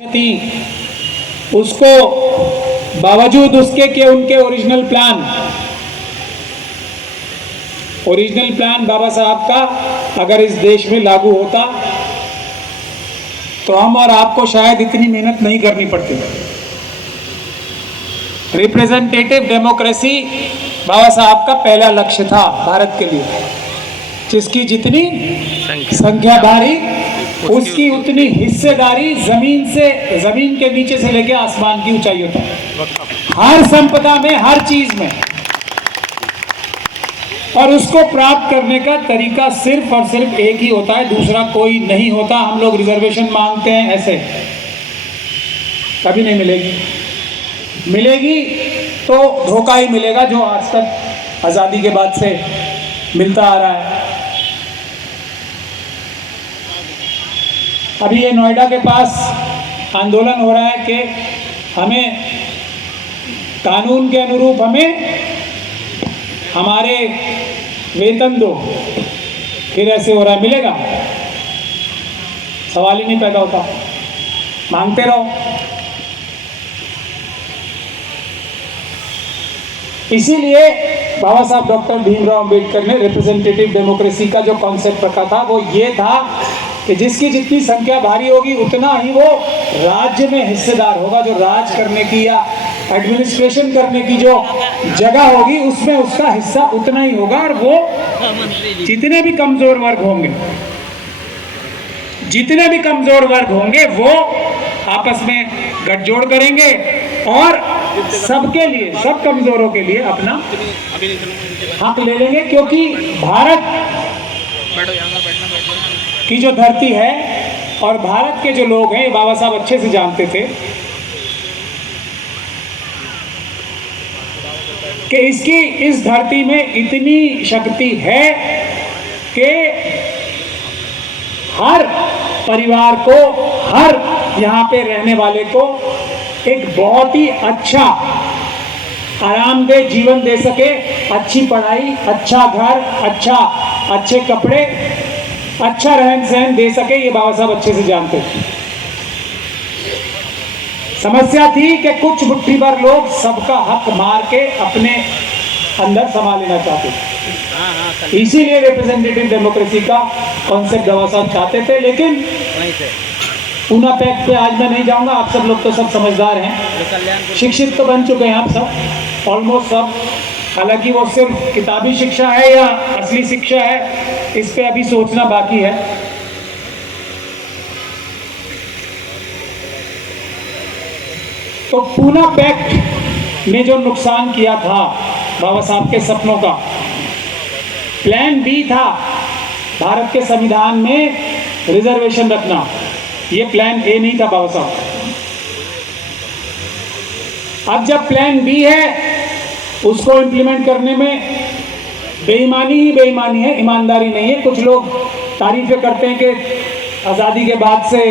थी उसको बावजूद उसके कि उनके ओरिजिनल प्लान बाबा साहब का अगर इस देश में लागू होता तो हम और आपको शायद इतनी मेहनत नहीं करनी पड़ती। रिप्रेजेंटेटिव डेमोक्रेसी बाबा साहब का पहला लक्ष्य था भारत के लिए, जिसकी जितनी संख्या बढ़ी उसकी उतनी हिस्सेदारी जमीन के नीचे से लेकर आसमान की ऊंचाइयों तक, हर संपदा में, हर चीज में। और उसको प्राप्त करने का तरीका सिर्फ और सिर्फ एक ही होता है, दूसरा कोई नहीं होता। हम लोग रिजर्वेशन मांगते हैं, ऐसे कभी नहीं मिलेगी तो धोखा ही मिलेगा, जो आज तक आजादी के बाद से मिलता आ रहा है। अभी ये नोएडा के पास आंदोलन हो रहा है कि हमें कानून के अनुरूप हमें हमारे वेतन दो, फिर ऐसे हो रहा है, मिलेगा? सवाल ही नहीं पैदा होता, मांगते रहो। इसीलिए बाबा साहब डॉक्टर भीमराव अंबेडकर ने रिप्रेजेंटेटिव डेमोक्रेसी का जो कॉन्सेप्ट रखा था वो ये था कि जिसकी जितनी संख्या भारी होगी उतना ही वो राज्य में हिस्सेदार होगा। जो राज करने की या एडमिनिस्ट्रेशन करने की जो जगह होगी उसमें उसका हिस्सा उतना ही होगा। और वो जितने भी कमजोर वर्ग होंगे वो आपस में गठजोड़ करेंगे और सबके लिए, सब कमजोरों के लिए अपना हक ले लेंगे। क्योंकि भारत की जो धरती है और भारत के जो लोग हैं, बाबा साहब अच्छे से जानते थे कि इस धरती में इतनी शक्ति है कि हर परिवार को, हर यहाँ पे रहने वाले को एक बहुत ही अच्छा आरामदेह जीवन दे सके, अच्छी पढ़ाई, अच्छा घर, अच्छे कपड़े, अच्छा रहन सहन दे सके। ये बाबा साहब अच्छे से जानते थे। समस्या थी कि कुछ मुट्ठी भर लोग सबका हक मार के अपने अंदर समा लेना चाहते थे। इसीलिए रिप्रेजेंटेटिव डेमोक्रेसी का कॉन्सेप्ट बाबा साहब चाहते थे। लेकिन पूना पैक्ट पे आज मैं नहीं जाऊंगा, आप सब लोग तो सब समझदार हैं, शिक्षित तो बन चुके हैं आप सब, ऑलमोस्ट सब। हालांकि वो सिर्फ किताबी शिक्षा है या असली शिक्षा है, इस पे अभी सोचना बाकी है। तो पूना पैक्ट ने जो नुकसान किया था बाबा साहब के सपनों का, प्लान बी था भारत के संविधान में रिजर्वेशन रखना, ये प्लान ए नहीं था बाबा साहब। अब जब प्लान बी है उसको इम्प्लीमेंट करने में बेईमानी ही बेईमानी है, ईमानदारी नहीं है। कुछ लोग तारीफें करते हैं कि आज़ादी के बाद से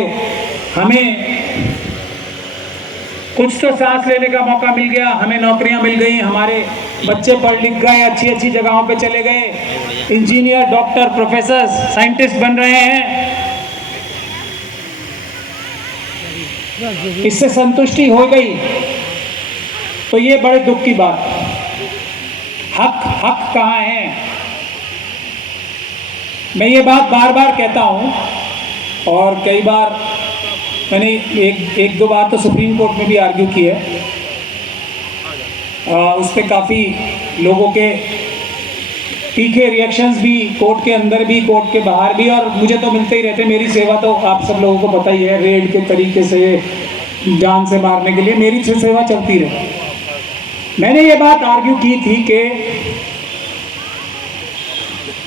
हमें कुछ तो सांस लेने का मौका मिल गया, हमें नौकरियां मिल गई, हमारे बच्चे पढ़ लिख गए, अच्छी जगहों पे चले गए, इंजीनियर, डॉक्टर, प्रोफेसर, साइंटिस्ट बन रहे हैं, इससे संतुष्टि हो गई। तो ये बड़े दुख की बात। हक कहाँ है? मैं ये बात बार बार कहता हूँ और कई बार मैंने एक दो बार तो सुप्रीम कोर्ट में भी आर्ग्यू की है। उस पर काफ़ी लोगों के तीखे रिएक्शंस भी, कोर्ट के अंदर भी, कोर्ट के बाहर भी, और मुझे तो मिलते ही रहते। मेरी सेवा तो आप सब लोगों को पता ही है, रेड के तरीके से जान से मारने के लिए मेरी सेवा चलती रहे। मैंने ये बात आर्ग्यू की थी कि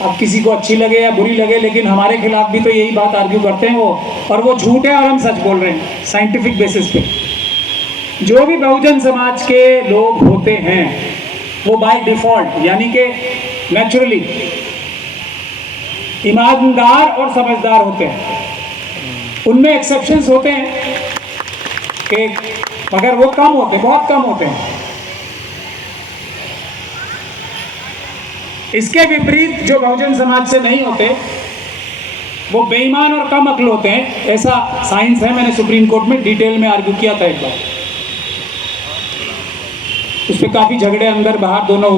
अब किसी को अच्छी लगे या बुरी लगे, लेकिन हमारे खिलाफ भी तो यही बात आर्ग्यू करते हैं वो, और वो झूठ है और हम सच बोल रहे हैं साइंटिफिक बेसिस पे। जो भी बहुजन समाज के लोग होते हैं वो बाय डिफॉल्ट, यानी कि नेचुरली ईमानदार और समझदार होते हैं। उनमें एक्सेप्शंस होते हैं कि मगर वो कम होते, बहुत कम होते हैं। इसके विपरीत जो बहुजन समाज से नहीं होते वो बेईमान और कम अक्ल होते हैं, ऐसा साइंस है। मैंने सुप्रीम कोर्ट में डिटेल में आर्ग्यू किया था एक बार, उस पर काफ़ी झगड़े अंदर बाहर दोनों हुए।